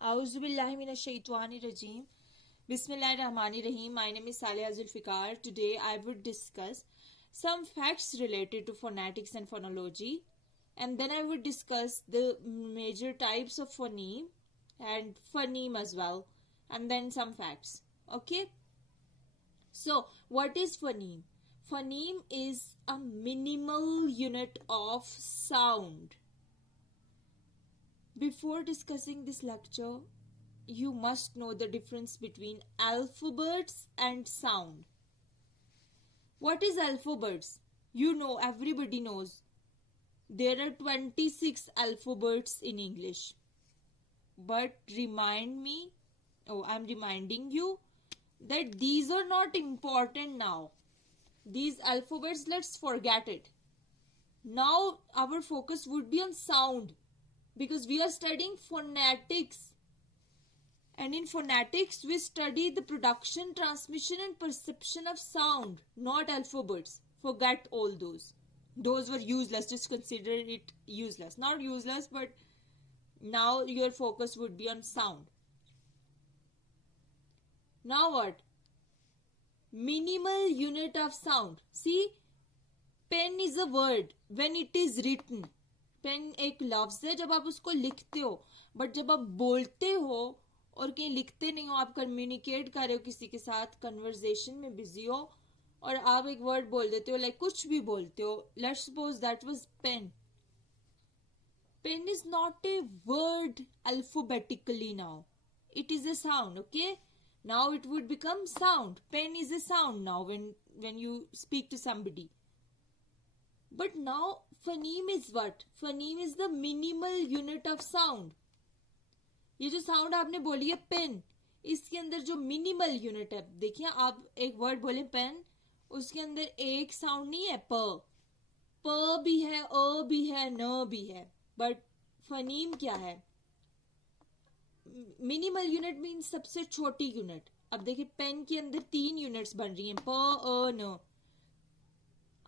Auzubillahiminash-shaytanir-rajim. Bismillahir-rahmanir-rahim. My name is Saleh Zulfikar. Today I would discuss some facts related to phonetics and phonology, and then I would discuss the major types of phoneme and phoneme as well, and then some facts. Okay? So, what is phoneme? Phoneme is a minimal unit of sound. Before discussing this lecture, you must know the difference between alphabets and sound. What is alphabets? You know, everybody knows. There are 26 alphabets in English. But I'm reminding you that these are not important now. These alphabets, let's forget it. Now our focus would be on sound, because we are studying phonetics, and in phonetics we study the production, transmission and perception of sound, not alphabets. Forget all those were useless. Just consider it useless. Not useless, but now your focus would be on sound. Now what? Minimal unit of sound. See, pen is a word when it is written. Pen एक लफ्ज है जब आप उसको लिखते हो, but जब आप बोलते हो और कहीं लिखते नहीं हो, आप कम्युनिकेट कर रहे हो किसी के साथ, कन्वर्सेशन में बिजी हो और आप एक वर्ड बोल देते हो, लाइक कुछ भी बोलते हो, let's suppose that was pen. Pen is not a word alphabetically now, it is a sound. Okay, now it would become sound. Pen is a sound now when you speak to somebody. But now phoneme is what? Phoneme is the minimal unit of sound. ये जो sound आपने बोली है pen, इसके अंदर जो minimal unit है, देखिए आप एक वर्ड बोले पेन, उसके अंदर एक साउंड नहीं है, प भी है, अ भी है, न भी है. बट फनीम क्या है? मिनिमल यूनिट मीन्स सबसे छोटी यूनिट. अब देखिए पेन के अंदर 3 यूनिट्स बन रही हैं, प, अ, न.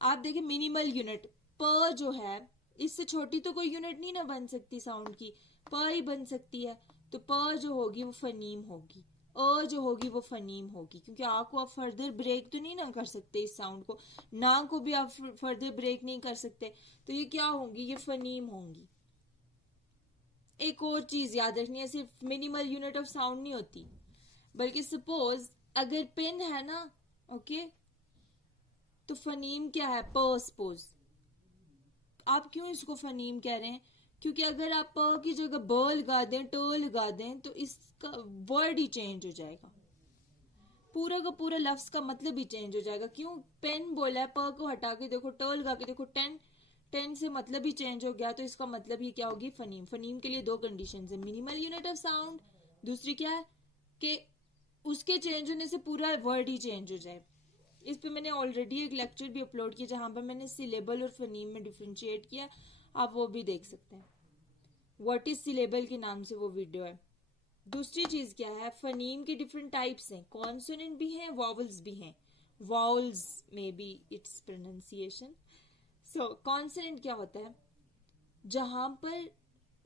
आप देखिए मिनिमल यूनिट प जो है, इससे छोटी तो कोई यूनिट नहीं ना बन सकती साउंड की, प ही बन सकती है. तो प जो होगी वो फनीम होगी, अ जो होगी वो फनीम होगी, क्योंकि आ को आप फर्दर ब्रेक तो नहीं ना कर सकते इस साउंड को, ना को भी आप फर्दर ब्रेक नहीं कर सकते, तो ये क्या होंगी? ये फनीम होंगी. एक और चीज याद रखनी है, सिर्फ मिनिमल यूनिट ऑफ साउंड नहीं होती, बल्कि सपोज अगर पेन है ना, ओके, तो फनीम क्या है? प. सपोज आप क्यों इसको फनीम कह रहे हैं? क्योंकि अगर आप प की जगह ब लगा दें, ट लगा दें, तो इसका वर्ड ही चेंज हो जाएगा, पूरा का पूरा लफ्ज का मतलब ही चेंज हो जाएगा. क्यों? पेन बोला है, प को हटा के देखो, ट लगा के देखो, टेन से मतलब ही चेंज हो गया, तो इसका मतलब ही क्या होगी? फनीम. फनीम के लिए 2 कंडीशन है, मिनिमल यूनिट ऑफ साउंड, दूसरी क्या है कि उसके चेंज होने से पूरा वर्ड ही चेंज हो जाए. इस पे मैंने ऑलरेडी एक लेक्चर भी अपलोड किया जहां पर मैंने सिलेबल और फनीम में डिफरेंशिएट किया, आप वो भी देख सकते हैं. व्हाट इज सिलेबल के नाम से वो वीडियो है. दूसरी चीज क्या है? फनीम के डिफरेंट टाइप्स हैं, कॉन्सोनेंट भी हैं, वॉवल्स भी हैं. वॉवल्स में be its pronunciation. So consonant क्या होता है? जहां पर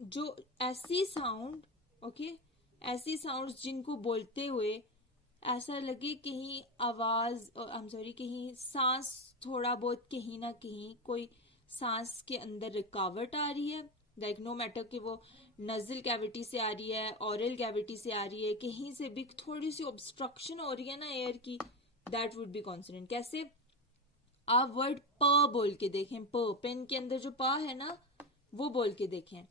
जो ऐसी साउंड, ओके, ऐसी साउंड्स जिनको बोलते हुए ऐसा लगे कहीं आवाज, कहीं सांस थोड़ा बहुत, कहीं ना कहीं कोई सांस के अंदर रुकावट आ रही है, लाइक नो मैटर कि वो नजल कैविटी से आ रही है, ऑरल कैविटी से आ रही है, कहीं से भी थोड़ी सी ऑब्स्ट्रक्शन हो रही है ना एयर की, दैट वुड बी कॉन्सोनेंट. कैसे? आप वर्ड प बोल के देखें, पेन के अंदर जो प है ना, वो बोल के देखें,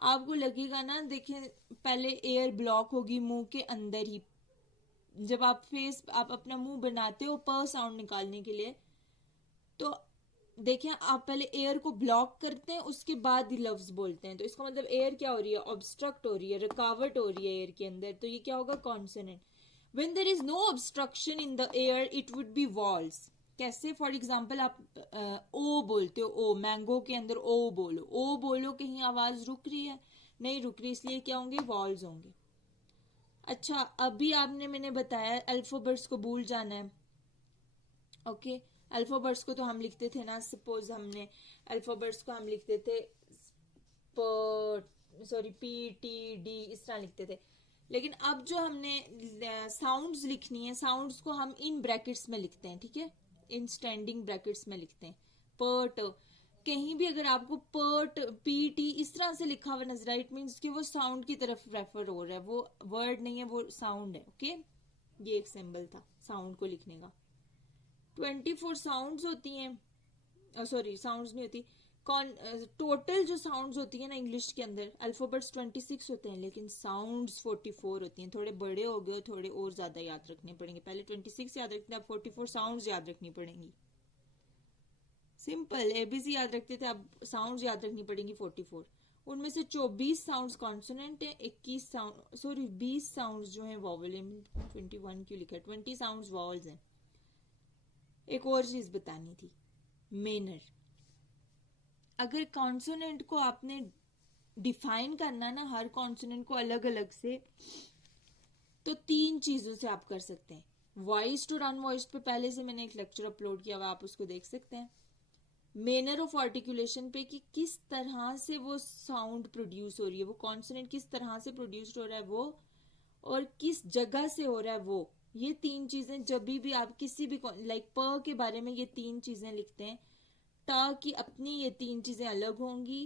आपको लगेगा ना, देखें पहले एयर ब्लॉक होगी मुंह के अंदर ही. जब आप अपना मुंह बनाते हो प साउंड निकालने के लिए, तो देखें आप पहले एयर को ब्लॉक करते हैं, उसके बाद ही लफ्ज बोलते हैं, तो इसका मतलब एयर क्या हो रही है? ऑब्स्ट्रक्ट हो रही है, रुकावट हो रही है एयर के अंदर, तो ये क्या होगा? Consonant. When there is no obstruction in the air, it would be vowels. कैसे? फॉर एग्जाम्पल आप ओ बोलते हो, ओ, मैंगो के अंदर ओ बोलो, कहीं आवाज रुक रही है? नहीं रुक रही, इसलिए क्या होंगे? वॉल्स होंगे. अच्छा, अभी मैंने बताया अल्फाबेट्स को भूल जाना है. ओके, अल्फाबेट्स को तो हम लिखते थे ना, सपोज हमने अल्फाबेट्स को हम लिखते थे प सॉरी पी टी डी इस तरह लिखते थे, लेकिन अब जो हमने साउंड्स लिखनी है, साउंड्स को हम इन ब्रैकेट्स में लिखते हैं, ठीक है, इन स्टैंडिंग ब्रैकेट्स में लिखते हैं। पर्ट, कहीं भी अगर आपको पर्ट पी टी इस तरह से लिखा हुआ नजर आए, इट मीन्स कि वो साउंड की तरफ रेफर हो रहा है, वो वर्ड नहीं है, वो साउंड है। ओके, ये एक सिंबल था साउंड को लिखने का। 24 साउंड्स होती हैं, सॉरी साउंड्स नहीं होती, टोटल जो साउंड्स होती है ना इंग्लिश के अंदर, अल्फाबेट्स 26 होते हैं, लेकिन साउंड्स 44 होती हैं। थोड़े बड़े हो गए, थोड़े और ज्यादा याद रखने पड़ेंगे। पहले 26 याद रखते थे, अब 44 साउंड्स याद रखनी पड़ेंगी। सिंपल एबीसी याद रखते थे, अब साउंड्स याद रखनी पड़ेंगी 44। उनमें से 24 साउंड्स कॉन्सोनेंट है, 21 साउंड सॉरी 20 साउंड्स जो है वॉवल है। 21 क्यों लिखा है, 20 साउंड्स वॉवल्स हैं। एक और चीज बतानी थी, मेनर। अगर कॉन्सोनेंट को आपने डिफाइन करना ना, हर कॉन्सोनेंट को अलग अलग से, तो 3 चीजों से आप कर सकते हैं। वॉइस्ड और अनवॉइस्ड पे पहले से मैंने एक लेक्चर अपलोड किया हुआ, आप उसको देख सकते हैं। मेनर ऑफ आर्टिकुलेशन पे कि किस तरह से वो साउंड प्रोड्यूस हो रही है, वो कॉन्सोनेंट किस तरह से प्रोड्यूस हो रहा है वो, और किस जगह से हो रहा है वो। ये 3 चीजें जब भी आप किसी भी लाइक प के बारे में ये 3 चीजें लिखते हैं, ट की अपनी ये 3 चीजें अलग होंगी,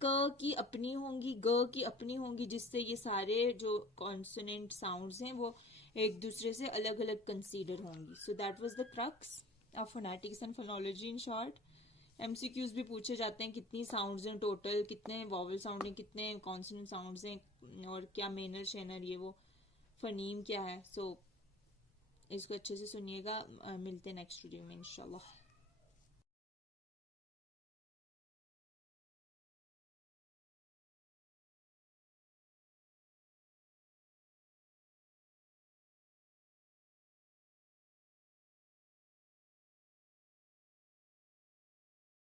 क की अपनी होंगी, ग की अपनी होंगी, जिससे ये सारे जो कॉन्सोनेंट साउंड्स हैं वो एक दूसरे से अलग अलग कंसीडर होंगी। So that was the crux of phonetics and phonology in short. MCQs भी पूछे जाते हैं, कितनी साउंड्स हैं टोटल, कितने वॉवल साउंड हैं, कितने कॉन्सोनेंट साउंड्स हैं, और क्या मेनर शेनर ये वो फनीम क्या है। सो इसको अच्छे से सुनिएगा, मिलते हैं नेक्स्ट वीडियो में इंशाल्लाह।